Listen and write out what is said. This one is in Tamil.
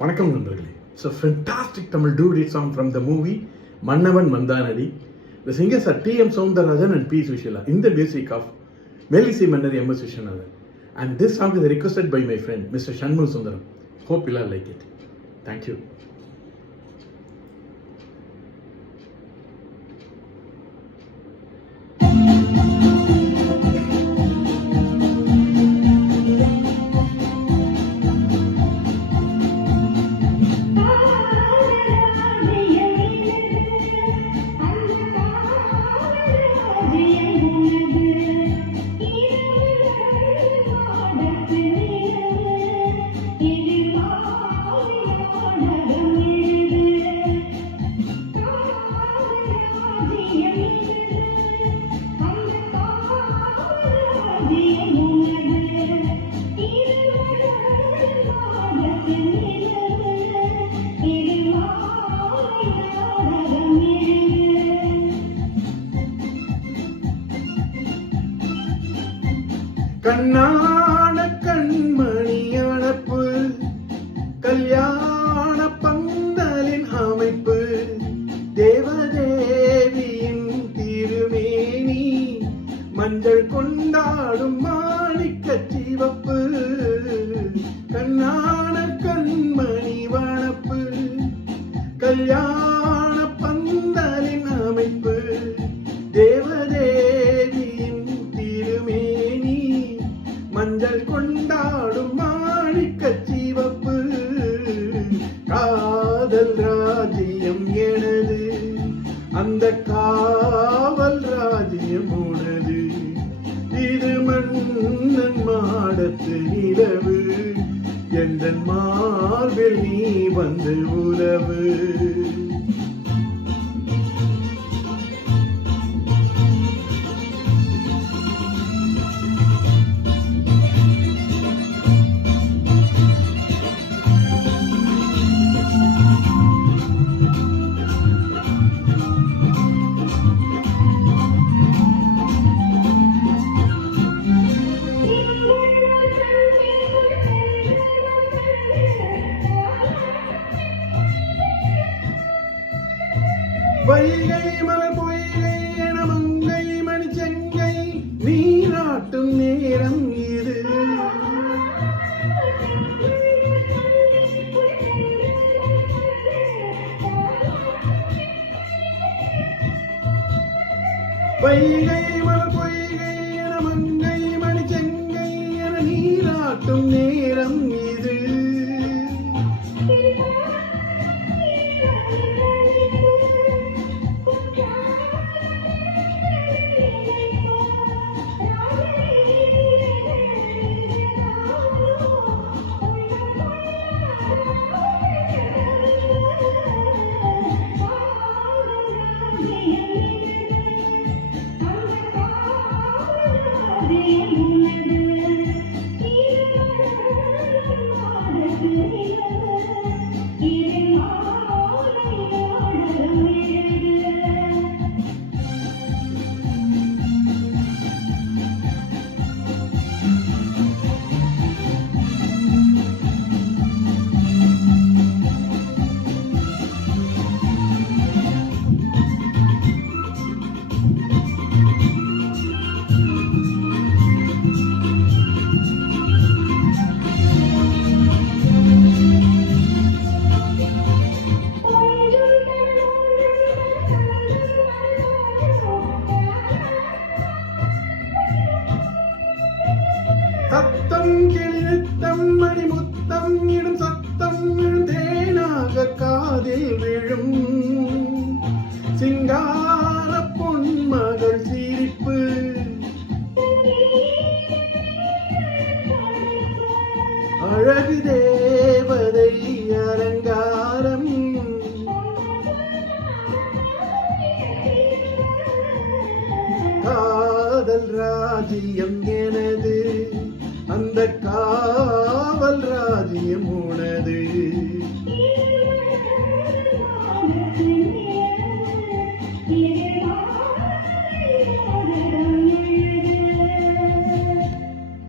வணக்கம் நண்பர்களே. It's a fantastic Tamil duet song from the movie Mannavan Mandanadi. The singers are T.M. Soundarajan and P. Sushila in the music of Melisi Mannari M. Sushanathan. And this song is requested by my friend Mr. Shanmugha Sundaram. Hope you'll all like it. Thank you. கண்ணான கண்மணி அணப்பு கல்யாண பந்தலின் அமைப்பு தேவதேவியின் திருமேனி மஞ்சள் கொண்டாடும் மாணிக்க சிவப்பு கண்ணான கண்மணி வனப்பு கல்யாண பந்தலின் அமைப்பு தேவதேவியின் திருமேனி மஞ்சள் கொண்டாடும் மாணிக்க சிவப்பு காதல் ராஜ்யம் எனது அந்த காவல் ராஜ்யம் உனது இது மன்னன் மாடத்து நிலவு எந்த மார்பில் நீ வந்து உறவு வைகை மலர் பொய்கை என மங்கை மணி செங்கை நீராட்டும் நேரம் இது வைகை மலர் பொய்கை என மங்கை மணி செங்கை என நீராட்டும் நேரம் இது சத்தம் கிழித்தம் மணி முத்தம் இடும் சத்தம் தேனாக காதில் விழும் சிங்கார பொன்மகள் சிரிப்பு அழகு தேவதை அலங்காரம் காதல் ராஜ்யம் எனது அந்த